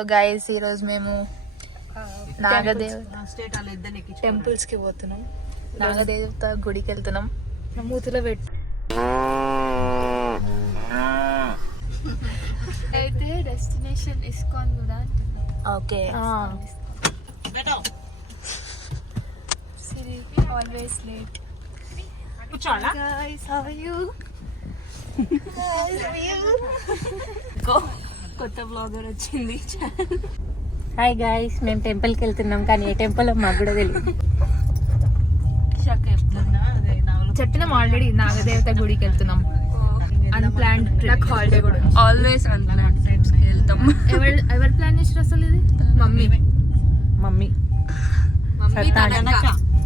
So guys ఈరోజు మేము టెంపుల్స్ కి పోతున్నాం. నాగదేవత గుడికి వెళ్తున్నాం. మూతిలో పెట్టి అయితే డెస్టినేషన్ ఇస్కాన్ కూడా అంటున్నాం. ఓకే సిరి always late. guys how are you కొత్త బ్లాగర్ వచ్చింది. హాయ్ గాయ్స్, మేము టెంపుల్కి వెళ్తున్నాం కానీ ఏ టెంపుల్ మాకు కూడా తెలియదు. చెప్పినాం ఆల్రెడీ నాగదేవత గుడికి వెళ్తున్నాం. అన్ప్లాన్డ్ నాకు హాలిడే కూడా ఆల్వేస్ అన్ప్లాన్డ్ ట్రిప్స్ కి వెళ్తాం. ఎవరు ప్లాన్ చేసారు అసలు? ఇది మమ్మీ మమ్మీ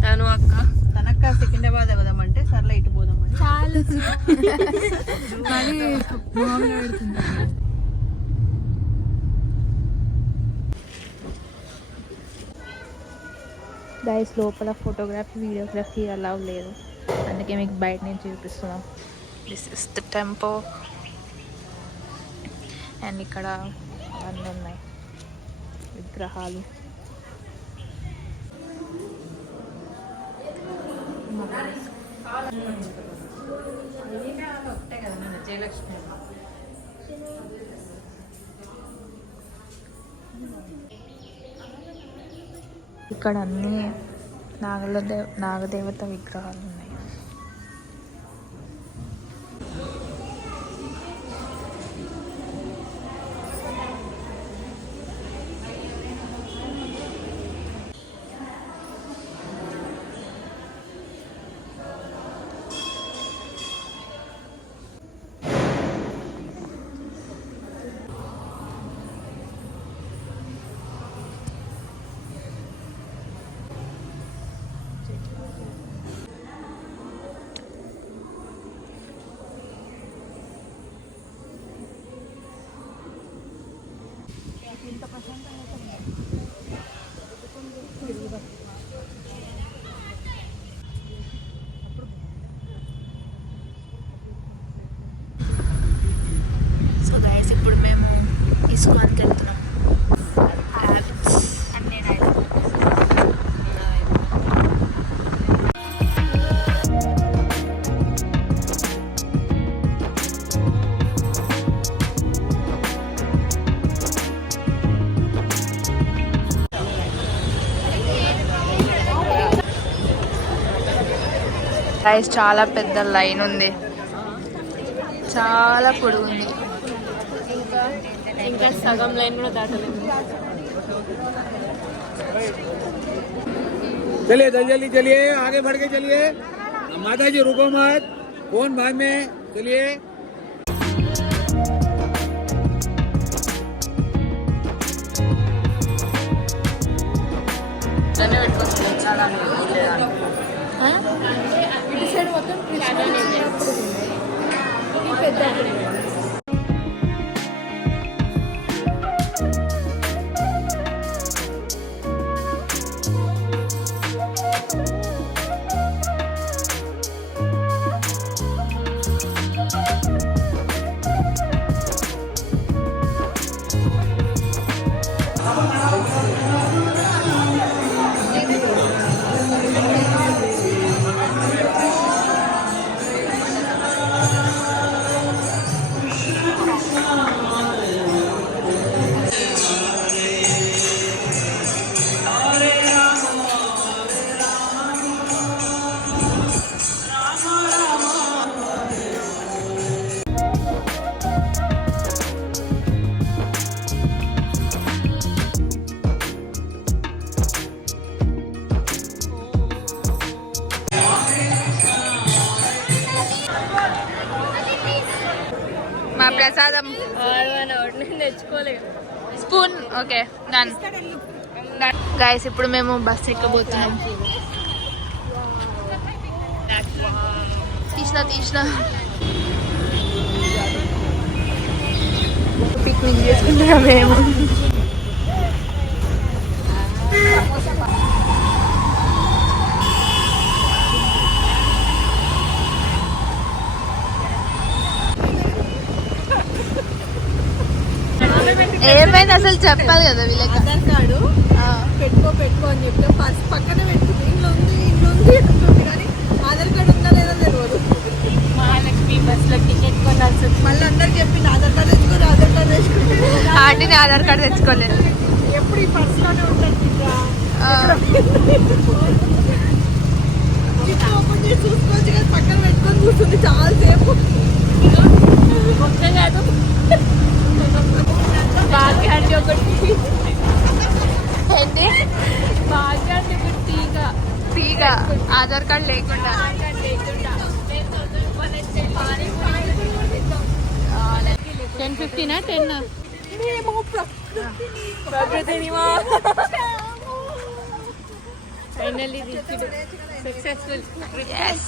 తను అక్క తనక్క సికింద్రాబాద్ పోదామంటే సర్లే ఇటు పోదామని చాలా గైస్ లోపల ఫోటోగ్రఫీ వీడియోగ్రఫీ అలా లేదు, అందుకే మీకు బయట నుంచి చూపిస్తున్నాం. This is the temple and ఇక్కడ అన్నీ ఉన్నాయి విగ్రహాలు. ఇక్కడ అన్ని నాగదేవత విగ్రహాలు ఉన్నాయి. సో గైస్ ఇప్పుడు మేము ఇస్కాన్కి వెళ్తున్నాం. గైస్ చాలా పెద్ద లైన్ ఉంది, చాలా పొడుగు ఉంది. ఇంకా సగం లైన్ కూడా దాటలేదు. चलिए जल्दी चलिए, आगे बढ़ के चलिए. माता जी रुको मत, फोन बाद में. चलिए. ఇటు సైడ్ మొత్తం పెద్ద మా ప్రసాదం తెచ్చుకోలేదు. స్పూన్. Okay done. గైస్ ఇప్పుడు మేము బస్ ఎక్కబోతున్నాం. తీసిన పిక్నిక్ చేసుకుంటున్నాం మేము. ఏమైంది అసలు చెప్పాలి కదా వీళ్ళకి. ఆధార్ కార్డు పెట్టుకో అని చెప్తే పర్స్ పక్కన పెట్టుకుంది. ఇంట్లో ఉంది అంటుంది కానీ ఆధార్ కార్డు ఉందా లేదా తెలియదు. మహాలక్ష్మి బస్సులో టికెట్ కొనాల్సి వచ్చింది. మళ్ళీ అందరికి చెప్పింది ఆధార్ కార్డు తెచ్చుకోరు, ఆధార్ కార్డు తెచ్చుకుంటే ఆంటీని ఆధార్ కార్డు తెచ్చుకోలేదు. ఎప్పుడు ఈ పర్సులోనే ఉంటుంది. ఓపెన్ చేసి చూసుకోవచ్చు కానీ పక్కన పెట్టుకొని కూర్చుంది చాలా సేపు. ఒక్క కాదు భాగ్యాన్ని ఒకటి ఏంటి భాగ్యాన్ని ఒకటి ఫ్రీగా ఆధార్ కార్డు లేకుండా. 10:50 10 ఫైనల్లీ సక్సెస్ఫుల్. Yes.